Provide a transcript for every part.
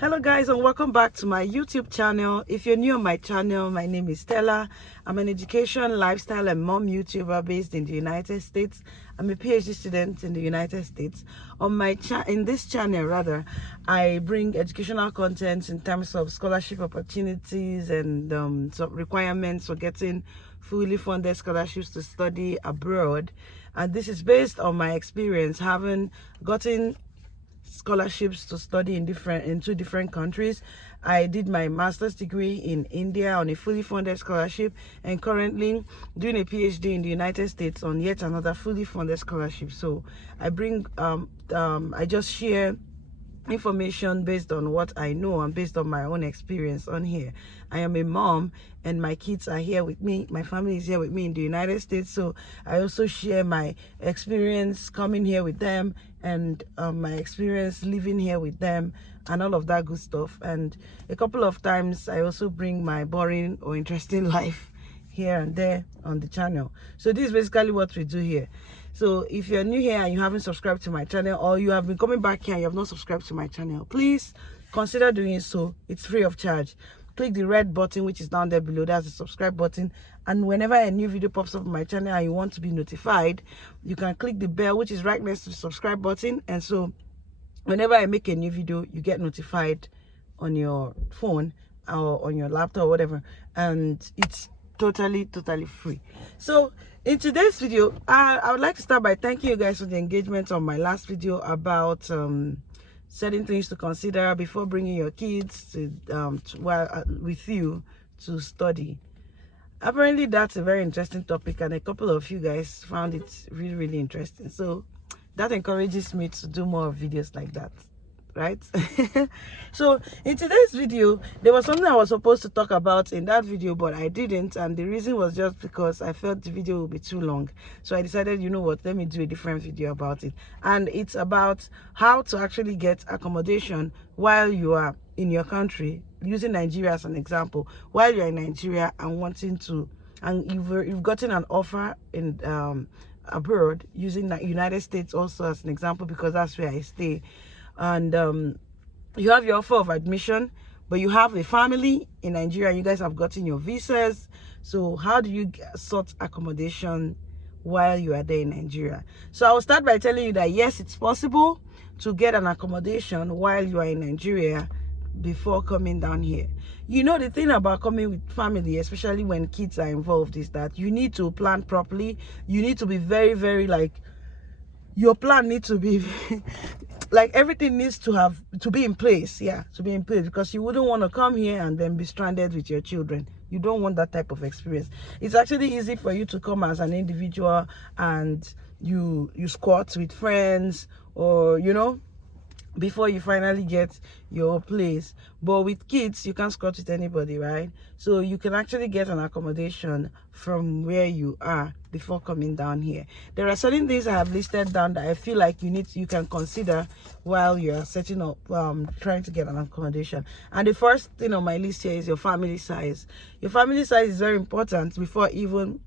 Hello guys, and welcome back to my YouTube channel. If you're new on my channel, my name is Stella. I'm an education, lifestyle and mom YouTuber based in the United States. I'm a PhD student in the United States. In this channel rather, I bring educational content in terms of scholarship opportunities and some requirements for getting fully funded scholarships to study abroad. And this is based on my experience having gotten scholarships to study in two different countries. I did my master's degree in India on a fully funded scholarship, and currently doing a PhD in the United States on yet another fully funded scholarship. So I bring I just share information based on what I know and based on my own experience on here. I am a mom and my kids are here with me. My family is here with me in the United States. So I also share my experience coming here with them and my experience living here with them and all of that good stuff. And a couple of times I also bring my boring or interesting life here and there on the channel. So this is basically what we do here. So if you're new here and you haven't subscribed to my channel, or you have been coming back here and you have not subscribed to my channel, please consider doing so. It's free of charge. Click the red button which is down there below. That's the subscribe button, and whenever a new video pops up on my channel and you want to be notified, you can click the bell which is right next to the subscribe button, and so whenever I make a new video, you get notified on your phone or on your laptop or whatever, and it's totally free. So in today's video, I would like to start by thanking you guys for the engagement on my last video about certain things to consider before bringing your kids to with you to study. Apparently that's a very interesting topic, and a couple of you guys found it really interesting, so that encourages me to do more videos like that, right? So in today's video, there was something I was supposed to talk about in that video, but I didn't, and the reason was just because I felt the video would be too long. So I decided, you know what, let me do a different video about it. And it's about how to actually get accommodation while you are in your country, using Nigeria as an example. While you're in Nigeria and wanting to, and you've gotten an offer in abroad, using the United States also as an example because that's where I stay, and you have your offer of admission, but you have a family in Nigeria, you guys have gotten your visas. So how do you sort accommodation while you are there in Nigeria? So I will start by telling you that yes, it's possible to get an accommodation while you are in Nigeria before coming down here. You know, the thing about coming with family, especially when kids are involved, is that you need to plan properly. You need to be very like, your plan needs to be like, everything needs to be in place. To be in place, because you wouldn't want to come here and then be stranded with your children. You don't want that type of experience. It's actually easy for you to come as an individual and you squat with friends, or you know, before you finally get your place. But with kids, you can't squat with anybody, right? So you can actually get an accommodation from where you are before coming down here. There are certain things I have listed down that I feel like you can consider while you're setting up trying to get an accommodation. And the first thing on my list here is your family size. Your family size is very important before even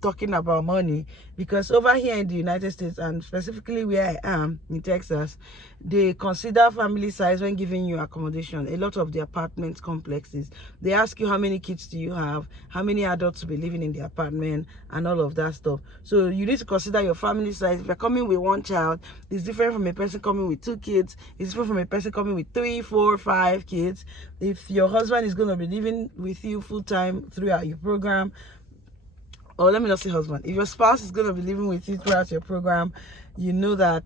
talking about money, because over here in the United States, and specifically where I am in Texas, they consider family size when giving you accommodation. A lot of the apartment complexes, they ask you how many kids do you have, how many adults will be living in the apartment, and all of that stuff. So you need to consider your family size. If you're coming with one child, it's different from a person coming with 2 kids. It's different from a person coming with 3, 4, 5 kids. If your husband is going to be living with you full-time throughout your program, or let me not say husband, if your spouse is going to be living with you throughout your program, you know that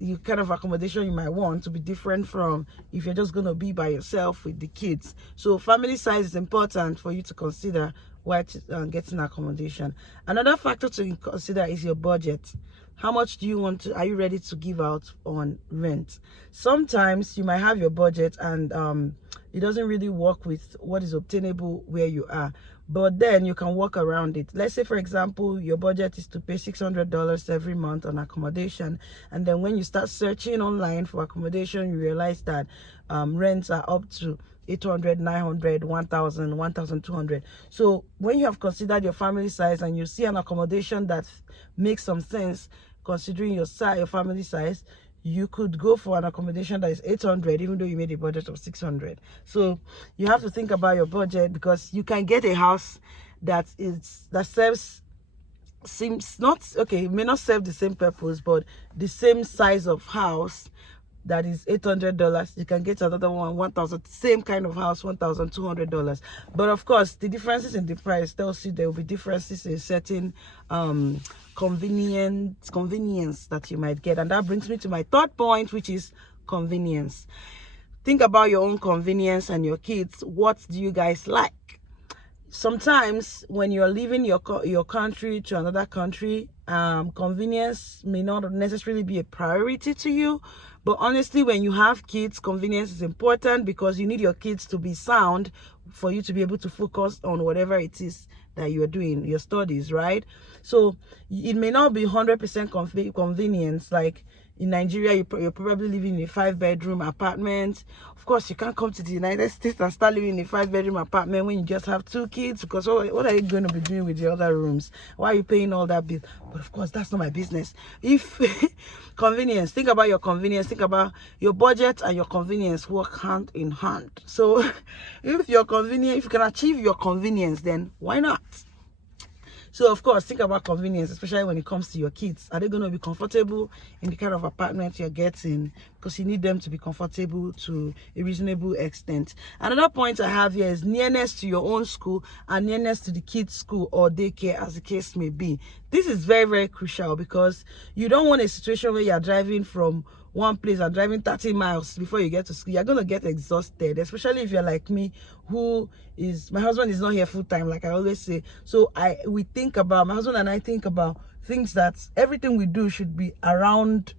the kind of accommodation you might want to be different from if you're just going to be by yourself with the kids. So family size is important for you to consider while getting accommodation. Another factor to consider is your budget. How much do you want to, are you ready to give out on rent? Sometimes you might have your budget and it doesn't really work with what is obtainable where you are, but then you can work around it. Let's say, for example, your budget is to pay $600 every month on accommodation, and then when you start searching online for accommodation, you realize that rents are up to $800, $900, $1,000, $1,200. So when you have considered your family size and you see an accommodation that makes some sense considering your family size, you could go for an accommodation that is 800 even though you made a budget of 600. So you have to think about your budget, because you can get a house that serves, seems not okay, it may not serve the same purpose, but the same size of house that is $800. You can get another one 1,000, same kind of house, $1,200. But of course the differences in the price tells you there will be differences in certain convenience that you might get. And that brings me to my third point, which is convenience. Think about your own convenience and your kids. What do you guys like? Sometimes when you're leaving your country to another country, convenience may not necessarily be a priority to you. But honestly, when you have kids, convenience is important, because you need your kids to be sound for you to be able to focus on whatever it is that you're doing, your studies, right? So it may not be 100% convenience. Like in Nigeria, you're probably living in a 5-bedroom apartment. Of course, you can't come to the United States and start living in a 5-bedroom apartment when you just have 2 kids, because what are you going to be doing with the other rooms? Why are you paying all that bill? But of course, that's not my business. If convenience, think about your convenience, think about your budget, and your convenience work hand in hand. So if you're convenient, if you can achieve your convenience, then why not? So of course, think about convenience, especially when it comes to your kids. Are they going to be comfortable in the kind of apartment you're getting? Because you need them to be comfortable to a reasonable extent. Another point I have here is nearness to your own school and nearness to the kids' school or daycare, as the case may be. This is very, very crucial, because you don't want a situation where you're driving from one place and driving 30 miles before you get to school. You're going to get exhausted, especially if you're like me, my husband is not here full time, like I always say. So my husband and I think about things that everything we do should be around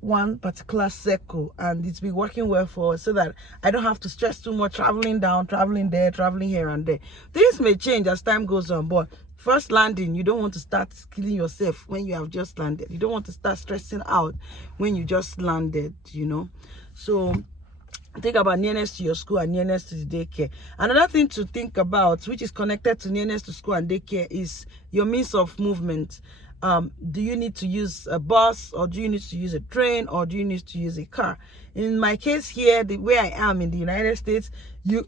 one particular circle, and it's been working well for us, so that I don't have to stress too much traveling down, traveling there, traveling here and there. Things may change as time goes on, but first landing, you don't want to start killing yourself when you have just landed. You don't want to start stressing out when you just landed, So think about nearness to your school and nearness to the daycare. Another thing to think about, which is connected to nearness to school and daycare, is your means of movement. Do you need to use a bus, or do you need to use a train, or do you need to use a car? In my case here, the way I am in the United States,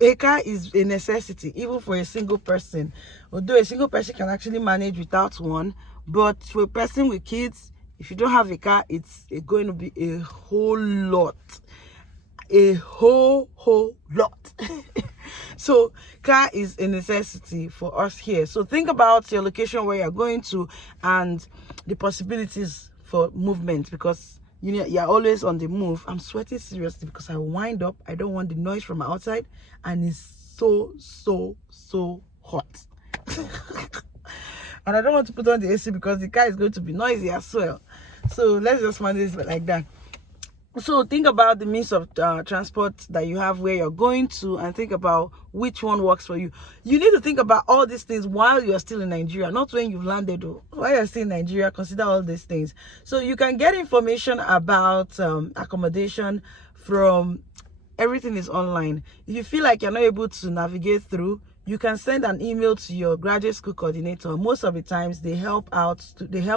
a car is a necessity, even for a single person. Although a single person can actually manage without one, but for a person with kids, if you don't have a car, it's going to be a whole lot. A whole lot. So car is a necessity for us here. So think about your location where you're going to and the possibilities for movement, because you're always on the move. I'm sweating seriously because I wind up. I don't want the noise from outside, and it's so hot. And I don't want to put on the AC because the car is going to be noisy as well. So let's just manage it like that. So think about the means of transport that you have where you're going to, and think about which one works for you. You need to think about all these things while you're still in Nigeria, not when you've landed. While you're still in Nigeria, consider all these things. So you can get information about accommodation from everything is online. If you feel like you're not able to navigate through, you can send an email to your graduate school coordinator. Most of the times they help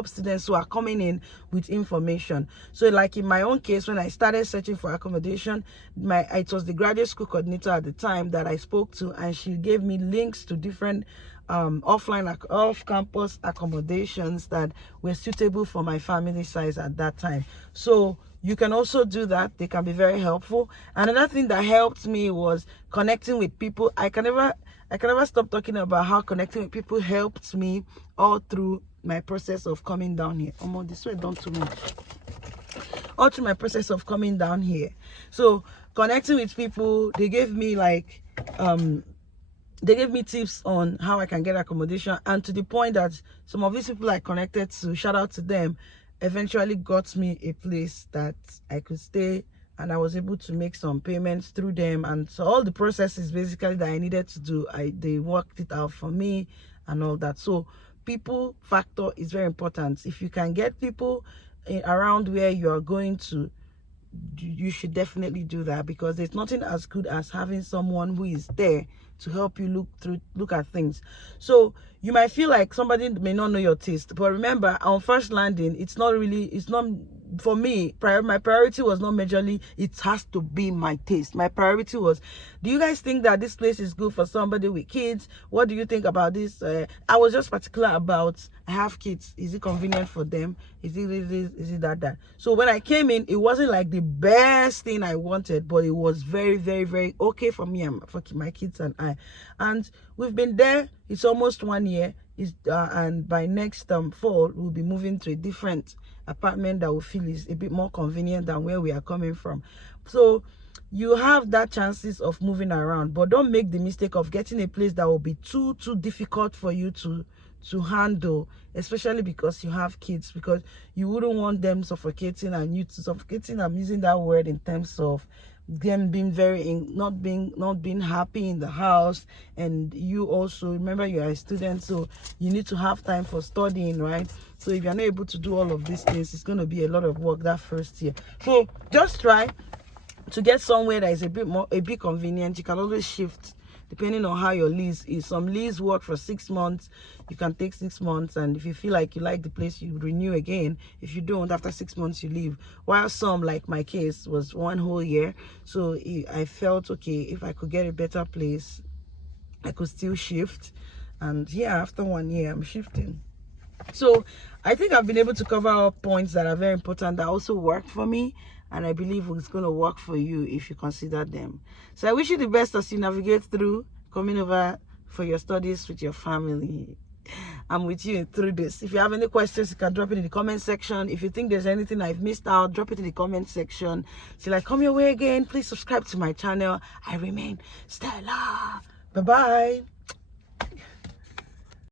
students who are coming in with information. So like in my own case, when I started searching for accommodation, it was the graduate school coordinator at the time that I spoke to, and she gave me links to different off-campus accommodations that were suitable for my family size at that time. So you can also do that. They can be very helpful. Another thing that helped me was connecting with people. I can never stop talking about how connecting with people helped me all through my process of coming down here. This way don't too much. All through my process of coming down here. So connecting with people, they gave me tips on how I can get accommodation, and to the point that some of these people I connected to, shout out to them, eventually got me a place that I could stay, and I was able to make some payments through them. And so all the processes basically that I needed to do, they worked it out for me and all that. So people factor is very important. If you can get people around where you are going to, you should definitely do that, because there's nothing as good as having someone who is there to help you look at things. So you might feel like somebody may not know your taste, but remember, on first landing, it's not for me, my priority was not majorly it has to be my taste. My priority was, do you guys think that this place is good for somebody with kids? What do you think about this? I was just particular about, I have kids, is it convenient for them? Is it that? So when I came in, it wasn't like the best thing I wanted, but it was very, very, very okay for me and for my kids and I. And we've been there, it's almost 1 year. And by next fall, we'll be moving to a different apartment that we feel is a bit more convenient than where we are coming from. So you have that chances of moving around, but don't make the mistake of getting a place that will be too difficult for you to handle, especially because you have kids, because you wouldn't want them suffocating and you to suffocating. I'm using that word in terms of them being not being happy in the house, and you also remember you are a student, so you need to have time for studying, right? So if you're not able to do all of these things, it's going to be a lot of work that first year. So just try to get somewhere that is a bit convenient. You can always shift depending on how your lease is. Some lease work for 6 months. You can take 6 months, and if you feel like you like the place, you renew again. If you don't, after 6 months you leave. While some, like my case, was 1 whole year. So I felt, okay, if I could get a better place, I could still shift. And yeah, after 1 year I'm shifting. So I think I've been able to cover all points that are very important that also worked for me, and I believe it's going to work for you if you consider them. So I wish you the best as you navigate through coming over for your studies with your family. I'm with you through this. If you have any questions, you can drop it in the comment section. If you think there's anything I've missed out, drop it in the comment section. Till I come your way again, please subscribe to my channel. I remain Stella. Bye-bye.